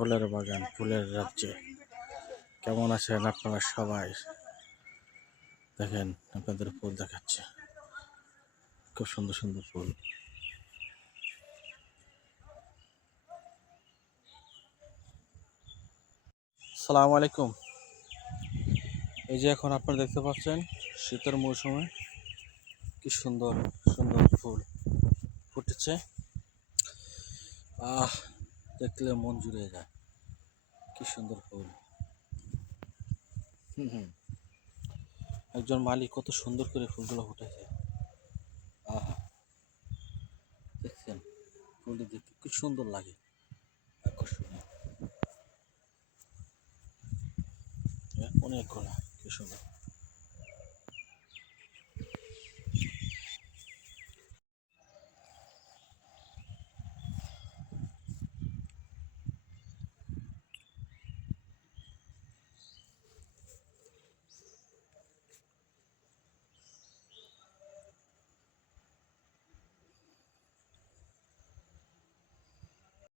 ফুলের বাগান, ফুলের রাজ্যে। কেমন আছেন আপনারা সবাই? দেখেন, আপনাদের ফুল দেখাচ্ছে, খুব সুন্দর সুন্দর ফুল। আসসালামু আলাইকুম। এই যে এখন আপনারা দেখতে পাচ্ছেন শীতের মৌসুমে কি সুন্দর সুন্দর ফুল ফুটেছে। দেখলে মন জুড়ে যায়, কি সুন্দর ফুল। একজন মালিক কত সুন্দর করে ফুলগুলো ফুটেছে। দেখছেন, ফুলটি দেখতে কি সুন্দর লাগে, আকর্ষণীয়, অনেকগুলা, কি সুন্দর।